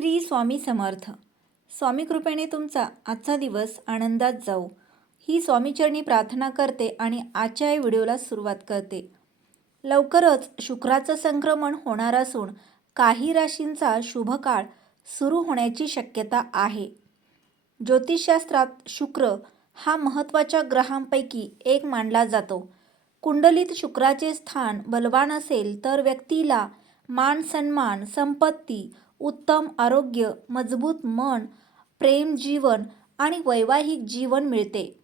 श्री स्वामी समर्थ. स्वामी कृपेने तुमचा आजचा दिवस आनंदात जाऊ ही स्वामीचरणी प्रार्थना करते आणि आजच्या या व्हिडिओला सुरुवात करते. लवकरच शुक्राचं संक्रमण होणार असून काही राशींचा शुभ काळ सुरू होण्याची शक्यता आहे. ज्योतिषशास्त्रात शुक्र हा महत्त्वाच्या ग्रहांपैकी एक मानला जातो. कुंडलीत शुक्राचे स्थान बलवान असेल तर व्यक्तीला मान सन्मान संपत्ती उत्तम आरोग्य मजबूत मन प्रेम जीवन आणि वैवाहिक जीवन मिळते.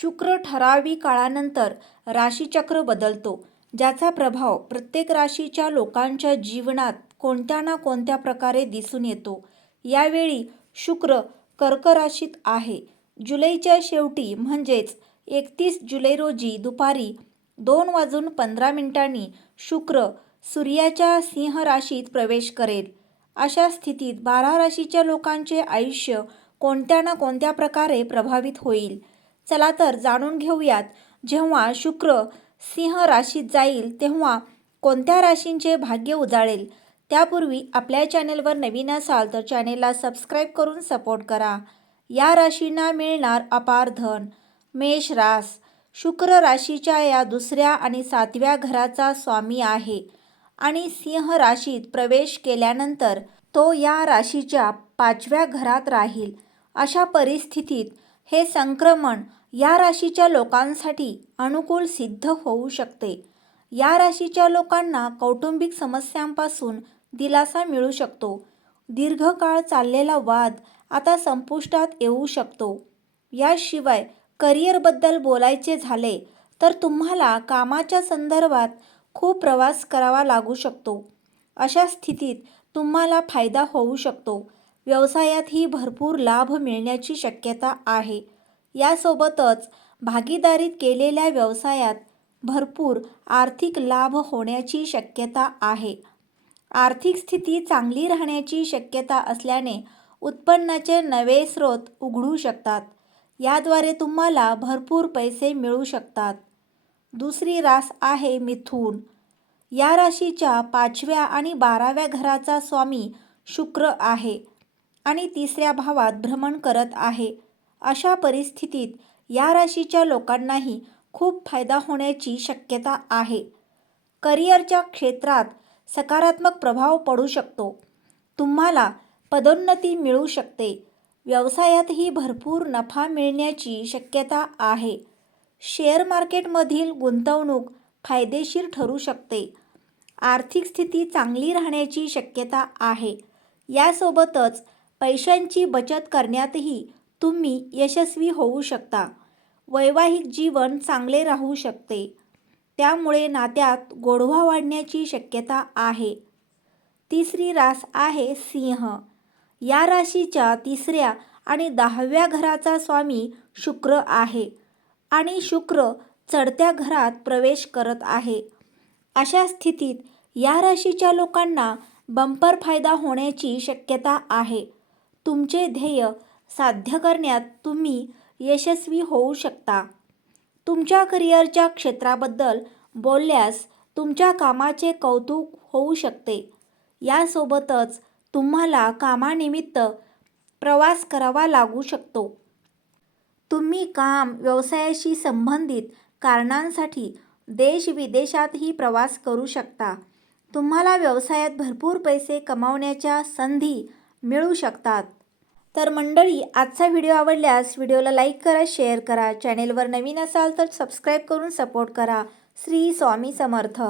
शुक्र ठराविक काळानंतर राशीचक्र बदलतो ज्याचा प्रभाव प्रत्येक राशीच्या लोकांच्या जीवनात कोणत्या ना कोणत्या प्रकारे दिसून येतो. यावेळी शुक्र कर्क राशीत आहे. जुलैच्या शेवटी म्हणजेच एकतीस जुलै रोजी दुपारी दोन वाजून पंधरा मिनिटांनी शुक्र सूर्याच्या सिंह राशीत प्रवेश करेल. अशा स्थितीत बारा राशीच्या लोकांचे आयुष्य कोणत्या ना कोणत्या प्रकारे प्रभावित होईल? चला तर जाणून घेऊयात जेव्हा शुक्र सिंह राशीत जाईल तेव्हा कोणत्या राशींचे भाग्य उजाळेल? त्यापूर्वी आपल्या चॅनेलवर नवीन असाल तर चॅनेलला सबस्क्राईब करून सपोर्ट करा. या राशींना मिळणार अपार धन. मेष रास. शुक्र राशीच्या या दुसऱ्या आणि सातव्या घराचा स्वामी आहे. आणि सिंह राशीत प्रवेश केल्यानंतर तो या राशीच्या पाचव्या घरात राहील. अशा परिस्थितीत हे संक्रमण या राशीच्या लोकांसाठी अनुकूल सिद्ध होऊ शकते. या राशीच्या लोकांना कौटुंबिक समस्यांपासून दिलासा मिळू शकतो. दीर्घकाळ चाललेला वाद आता संपुष्टात येऊ शकतो. याशिवाय करिअरबद्दल बोलायचे झाले तर तुम्हाला कामाच्या संदर्भात खूप प्रवास करावा लागू शकतो. अशा स्थितीत तुम्हाला फायदा होऊ शकतो. व्यवसायातही भरपूर लाभ मिळण्याची शक्यता आहे. यासोबतच भागीदारीत केलेल्या व्यवसायात भरपूर आर्थिक लाभ होण्याची शक्यता आहे. आर्थिक स्थिती चांगली राहण्याची शक्यता असल्याने उत्पन्नाचे नवे स्रोत उघडू शकतात. याद्वारे तुम्हाला भरपूर पैसे मिळू शकतात. दुसरी रास आहे मिथून. या राशीच्या पाचव्या आणि बाराव्या घराचा स्वामी शुक्र आहे आणि तिसऱ्या भावात भ्रमण करत आहे. अशा परिस्थितीत या राशीच्या लोकांनाही खूप फायदा होण्याची शक्यता आहे. करिअरच्या क्षेत्रात सकारात्मक प्रभाव पडू शकतो. तुम्हाला पदोन्नती मिळू शकते. व्यवसायातही भरपूर नफा मिळण्याची शक्यता आहे. शेअर मार्केटमधील गुंतवणूक फायदेशीर ठरू शकते. आर्थिक स्थिती चांगली राहण्याची शक्यता आहे. यासोबतच पैशांची बचत करण्यातही तुम्ही यशस्वी होऊ शकता. वैवाहिक जीवन चांगले राहू शकते. त्यामुळे नात्यात गोडवा वाढण्याची शक्यता आहे. तिसरी रास आहे सिंह. या राशीच्या तिसऱ्या आणि दहाव्या घराचा स्वामी शुक्र आहे. आणि शुक्र चढत्या घरात प्रवेश करत आहे. अशा स्थितीत या राशीच्या लोकांना बंपर फायदा होण्याची शक्यता आहे. तुमचे ध्येय साध्य करण्यात तुम्ही यशस्वी होऊ शकता. तुमच्या करिअरच्या क्षेत्राबद्दल बोलल्यास तुमच्या कामाचे कौतुक होऊ शकते. यासोबतच तुम्हाला कामानिमित्त प्रवास करावा लागू शकतो. तुम्ही काम व्यवसायाशी संबंधित कारणांसाठी देश विदेशातही प्रवास करू शकता. तुम्हाला व्यवसायात भरपूर पैसे कमावण्याच्या संधी मिळू शकतात. तर मंडळी आजचा व्हिडिओ आवडल्यास व्हिडिओला लाईक करा शेअर करा. चॅनेलवर नवीन असाल तर सबस्क्राईब करून सपोर्ट करा. श्री स्वामी समर्थ.